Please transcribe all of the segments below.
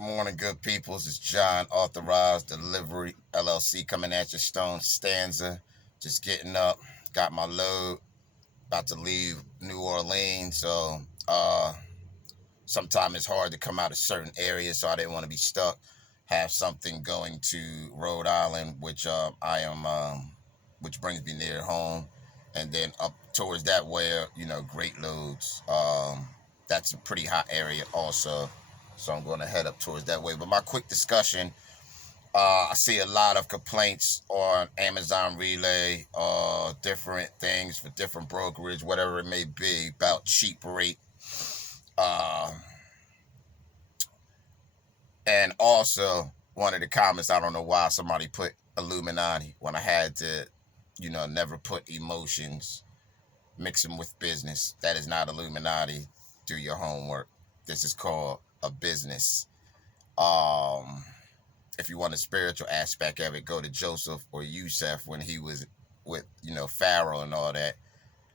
morning, good peoples. It's John, Authorized Delivery LLC, coming at your Stone Stanza. Just getting up, got my load, about to leave New Orleans. So, sometimes it's hard to come out of certain areas, so I didn't want to be stuck. Have something going to Rhode Island, which which brings me near home, and then up towards that way, Great Loads. That's a pretty hot area also, so I'm going to head up towards that way. But my quick discussion, I see a lot of complaints on Amazon Relay, different things for different brokerage, whatever it may be, about cheap rate. Uh, and also, one of the comments, I don't know why somebody put Illuminati when I had to, never put emotions, mix them with business. That is not Illuminati. Do your homework. This is called a business. Um, if you want a spiritual aspect of it, go to Joseph or Yusuf when he was with, Pharaoh and all that.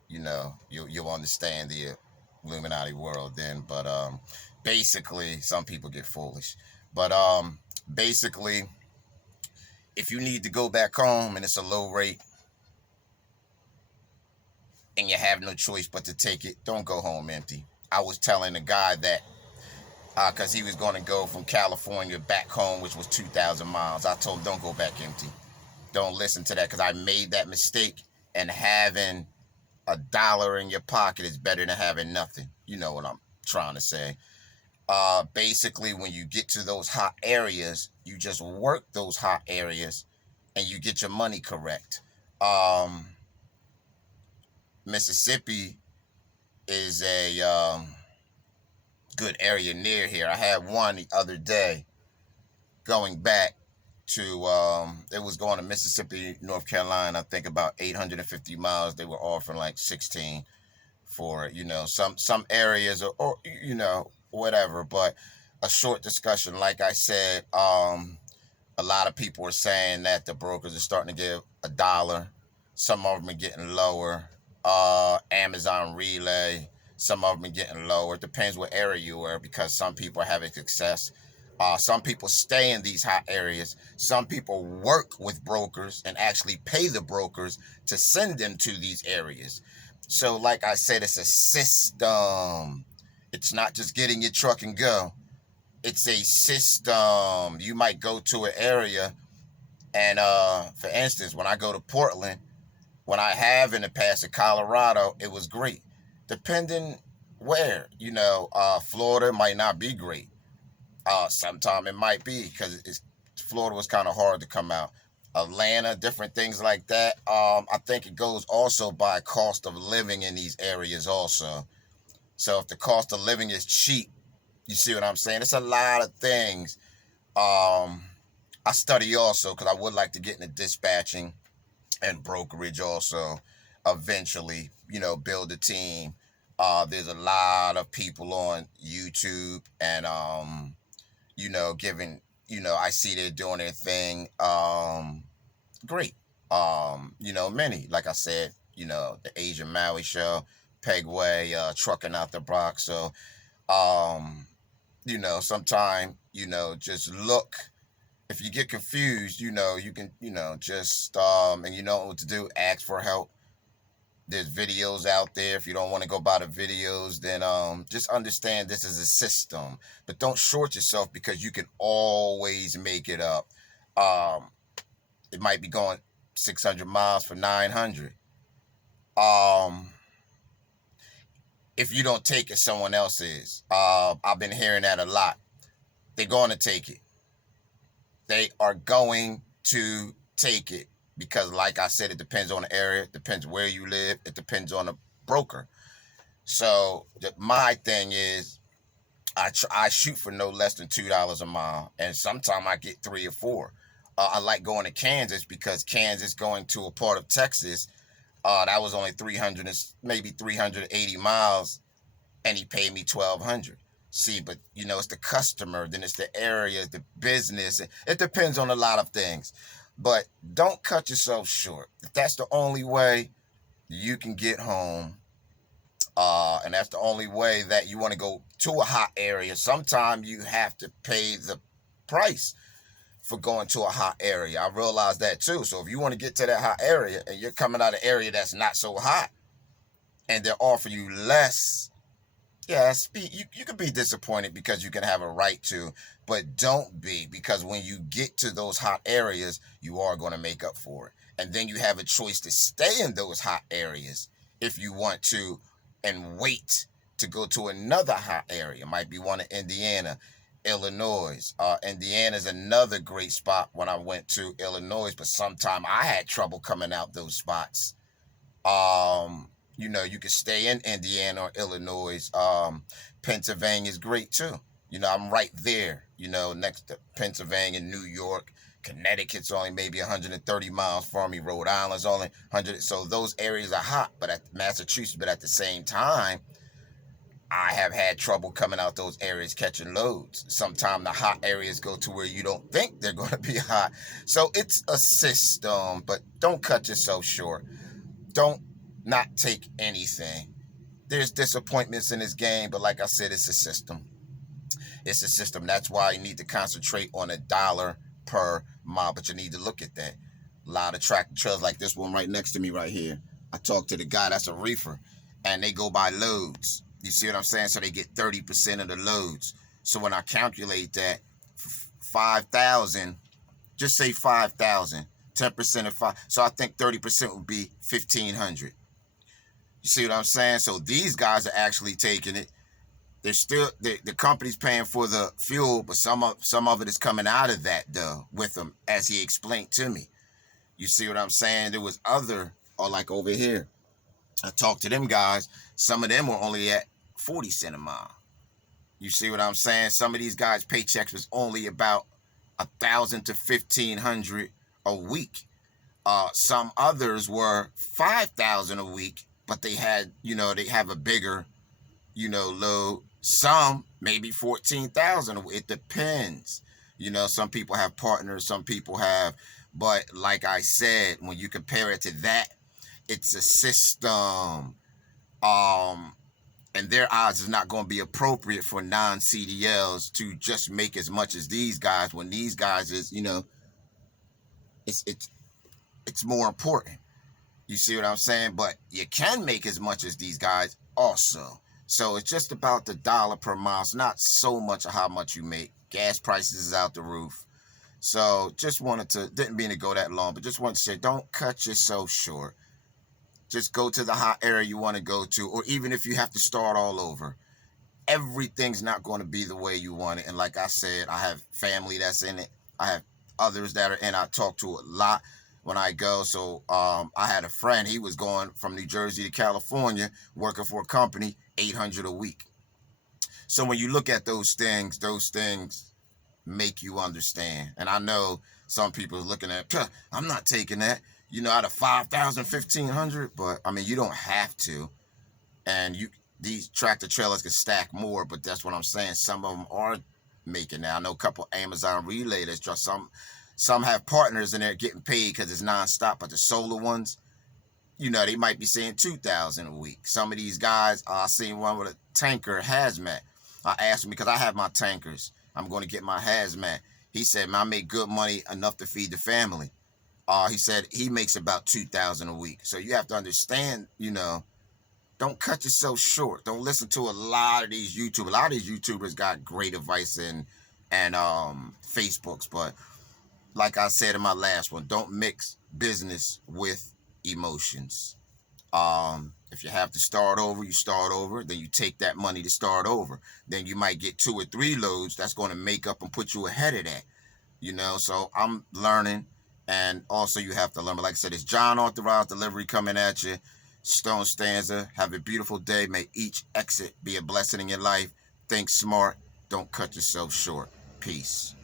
You'll understand the Illuminati world then. But basically, some people get foolish. But basically, if you need to go back home and it's a low rate and you have no choice but to take it, don't go home empty. I was telling a guy that because he was going to go from California back home, which was 2,000 miles. I told him, don't go back empty. Don't listen to that, because I made that mistake, and having $1 in your pocket is better than having nothing. You know what I'm trying to say. Basically, when you get to those hot areas, you just work those hot areas and you get your money correct. Mississippi is a good area near here. I had one the other day going back to, it was going to Mississippi, North Carolina, I think about 850 miles. They were offering like 16 for it, some areas or whatever. But a short discussion, like I said, a lot of people are saying that the brokers are starting to give $1. Some of them are getting lower. Amazon Relay, some of them are getting lower. It depends what area you are, because some people are having success. Some people stay in these hot areas. Some people work with brokers and actually pay the brokers to send them to these areas. So, like I said, it's a system. It's not just getting your truck and go. It's a system. You might go to an area, and for instance, when I go to Portland, when I have in the past in Colorado, it was great. Depending where, Florida might not be great. Sometime it might be, because Florida was kind of hard to come out. Atlanta, different things like that. I think it goes also by cost of living in these areas also. So if the cost of living is cheap, you see what I'm saying? It's a lot of things. I study also, because I would like to get into dispatching and brokerage also eventually, build a team. There's a lot of people on YouTube and, giving, I see they're doing their thing. Great. Many, like I said, the Asian Maui show, Pegway, trucking out the Bronx. So, sometime, just look. If you get confused, you can, just, and you know what to do, ask for help. There's videos out there. If you don't want to go by the videos, then just understand this is a system. But don't short yourself, because you can always make it up. It might be going 600 miles for 900. If you don't take it, someone else is. I've been hearing that a lot. They're going to take it. They are going to take it, because, like I said, it depends on the area, it depends where you live, it depends on the broker. So my thing is, I shoot for no less than $2 a mile, and sometimes I get 3 or 4. I like going to Kansas, because Kansas going to a part of Texas, that was only 300, maybe 380 miles, and he paid me 1,200. See, but it's the customer, then it's the area, the business. It depends on a lot of things. But don't cut yourself short. If that's the only way you can get home, And that's the only way that you want to go to a hot area. Sometimes you have to pay the price for going to a hot area. I realize that too. So if you want to get to that hot area and you're coming out of an area that's not so hot and they're offering you less, yes, you can be disappointed because you can have a right to, but don't be, because when you get to those hot areas, you are going to make up for it. And then you have a choice to stay in those hot areas if you want to and wait to go to another hot area. Might be one in Indiana, Illinois. Indiana is another great spot when I went to Illinois, but sometime I had trouble coming out those spots. You can stay in Indiana or Illinois. Pennsylvania is great too. I'm right there, next to Pennsylvania, New York. Connecticut's only maybe 130 miles from me. Rhode Island's only 100. So those areas are hot, but at Massachusetts, but at the same time, I have had trouble coming out those areas catching loads. Sometimes the hot areas go to where you don't think they're going to be hot. So it's a system, but don't cut yourself short. Don't not take anything. There's disappointments in this game, but like I said, it's a system. It's a system. That's why you need to concentrate on $1 per mile, but you need to look at that. A lot of tractor trailers like this one right next to me right here. I talked to the guy, that's a reefer, and they go by loads. You see what I'm saying? So they get 30% of the loads. So when I calculate that, 5,000, just say 5,000, 10% of 5. So I think 30% would be 1,500. You see what I'm saying? So these guys are actually taking it. They're still the company's paying for the fuel, but some of it is coming out of that though with them, as he explained to me. You see what I'm saying? There was like over here, I talked to them guys. Some of them were only at 40 cents a mile. You see what I'm saying? Some of these guys' paychecks was only about 1,000 to 1,500 a week. Some others were 5,000 a week, but they had, they have a bigger, load. Some maybe 14,000. It depends. Some people have partners, some people have, but like I said, when you compare it to that, it's a system. And their odds is not going to be appropriate for non-CDLs to just make as much as these guys, when these guys is, it's more important. You see what I'm saying? But you can make as much as these guys also. So it's just about the $1 per mile. It's not so much of how much you make. Gas prices is out the roof. So didn't mean to go that long, but just want to say, don't cut yourself short. Just go to the hot area you want to go to, or even if you have to start all over. Everything's not going to be the way you want it. And like I said, I have family that's in it. I have others that are in. I talk to a lot when I go. So I had a friend, he was going from New Jersey to California, working for a company, $800 a week. So when you look at those things make you understand. And I know some people are looking at, I'm not taking that, out of 5,000, 1,500, but I mean, you don't have to. And these tractor trailers can stack more, but that's what I'm saying. Some of them are making that. I know a couple Amazon relayers, some have partners in there getting paid because it's nonstop, but the solar ones, they might be saying 2,000 a week. Some of these guys, I seen one with a tanker hazmat. I asked him, because I have my tankers, I'm going to get my hazmat. He said, man, I make good money enough to feed the family. He said he makes about 2,000 a week. So you have to understand, don't cut yourself short. Don't listen to a lot of these YouTubers. A lot of these YouTubers got great advice and Facebooks, but like I said in my last one, don't mix business with emotions. If you have to start over, you start over. Then you take that money to start over. Then you might get 2 or 3 loads that's going to make up and put you ahead of that. So I'm learning, and also you have to learn. But like I said, it's John Authorized Delivery coming at you. Stone Stanza. Have a beautiful day. May each exit be a blessing in your life. Think smart. Don't cut yourself short. Peace.